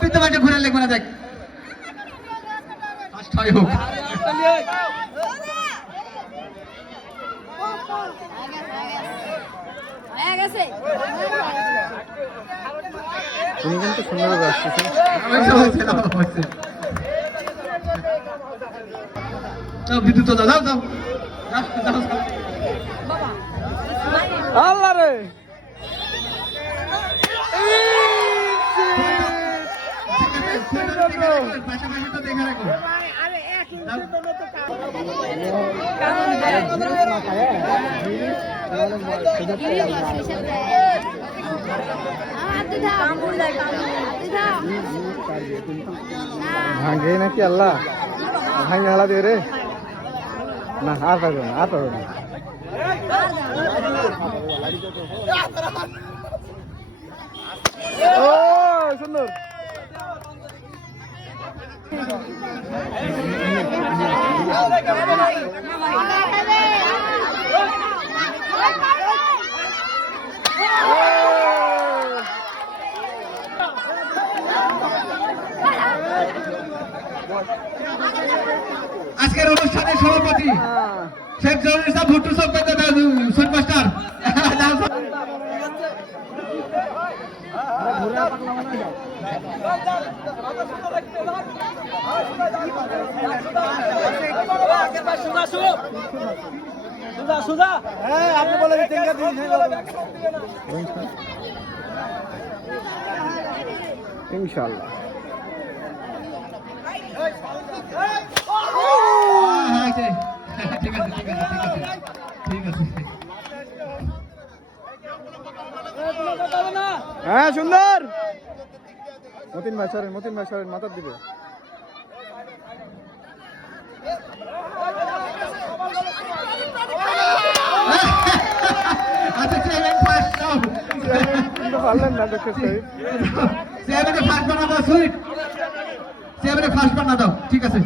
তুই তো বাড়িতে ঘুরে লেখবো না দেখ হোক তুমি কিন্তু সুন্দর আসতেছে বিদ্যুৎ দাও দাও দাও আল্লাহ রে পাশাপাশি তো দেখে রাখো ভাঙে নাকি আল্লাহ ভাঙে হালা দিয়ে রে না আর পারবে না আর পারবে না ও সুন্দর আজকের অনুষ্ঠানের সভাপতি শেখ জহুর ইসলাম ভুট্টু সুট মাস্টার আপনি বলে ইনশাআল্লাহ ঠিক আছে ঠিক আছে ঠিক আছে হ্যাঁ সুন্দর মতিন ভাই সরেন মাথার দিবে পারলেন না ডক্টর সাহেব ফার্স্ট বানা দাও সুইট ফার্স্ট বানা দাও ঠিক আছে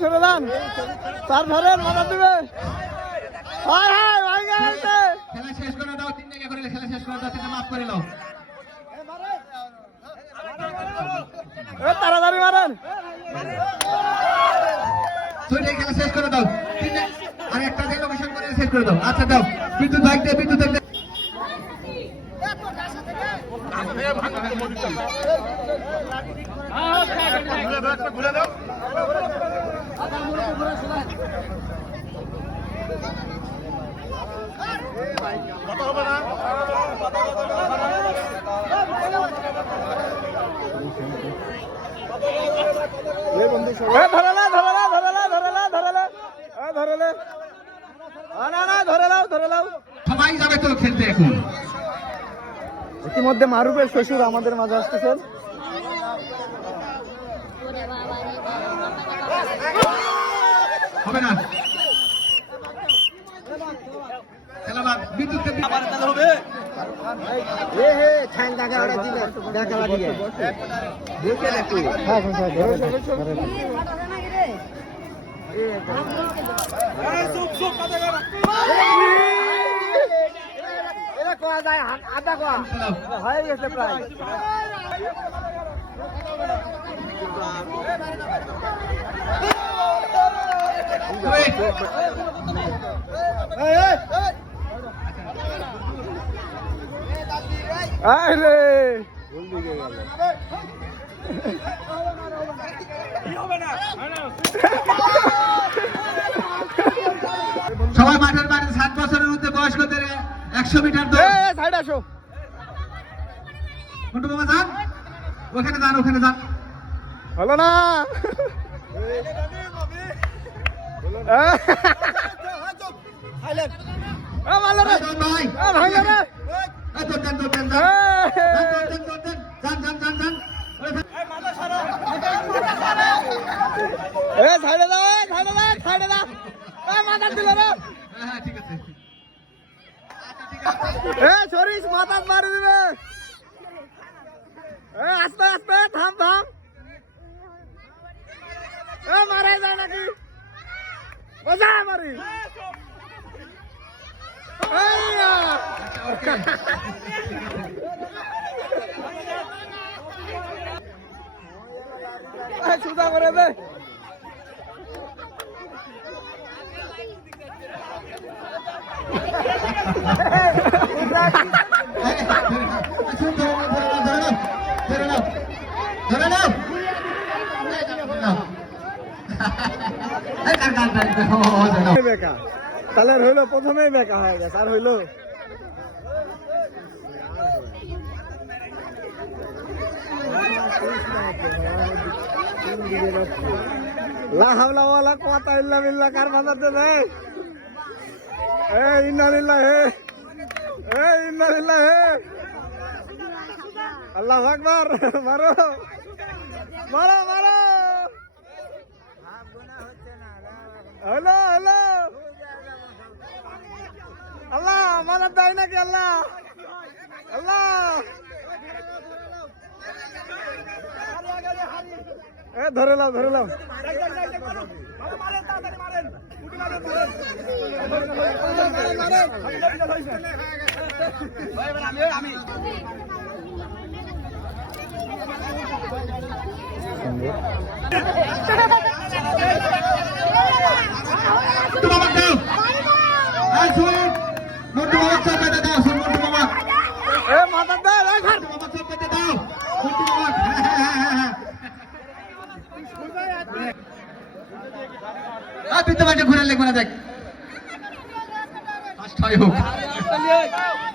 ছেড়ে দেন স্যার ধরেন মাথা দিবে খেলা শেষ করে দাও 3 জায়গা করে খেলা শেষ করে দাও সেটা মাফ করে দাও তাড়াতাড়ি মারেন তুই খেলা শেষ করে দাও আর একটা যে লোকেশন করে শেষ করে দাও আচ্ছা দাও বিদ্যুৎ ভাগ দে বিদ্যুৎ দে ঘুরে দাও কত হবে না সবাই যাবে তো খেলতে এখন ইতিমধ্যে মারুফের শ্বশুর আমাদের মাঝে আসতেছেন হবে না খেলাবাদ বিদ্যুৎ হবে হয়ে গেছে প্রায় আরে সবাই মাঠের বাইরে 7 বছরের মধ্যে বয়স্কদের 100 মিটার দৌড় সাইড আসো মোটু বাবা যান ওখানে যান হলো না ভালো রে ভাই ভাঙলো রে ছাইড়ে দাও মাথা দিল রে ঠিক আছে সরিস মাথা মারি দিবে আস্তে আস্তে থাম সুদা করে দে বেকা তাহলে হইলো প্রথমেই বেকা হয়ে গেছে আর হইলো লা হাওলা ওয়ালা কুওয়াতা ইল্লা বিল্লাহ কার বাজাতে রে ইন্না লিল্লাহি ইন্না লিল্লাহি আল্লাহু আকবার মারো মারো মারো হ্যালো হ্যালো আল্লাহ মারা দেয় নাকি আল্লাহ আল্লাহ ধরে লাও ধরে লাও ঘুরে লেখ দেখ হোক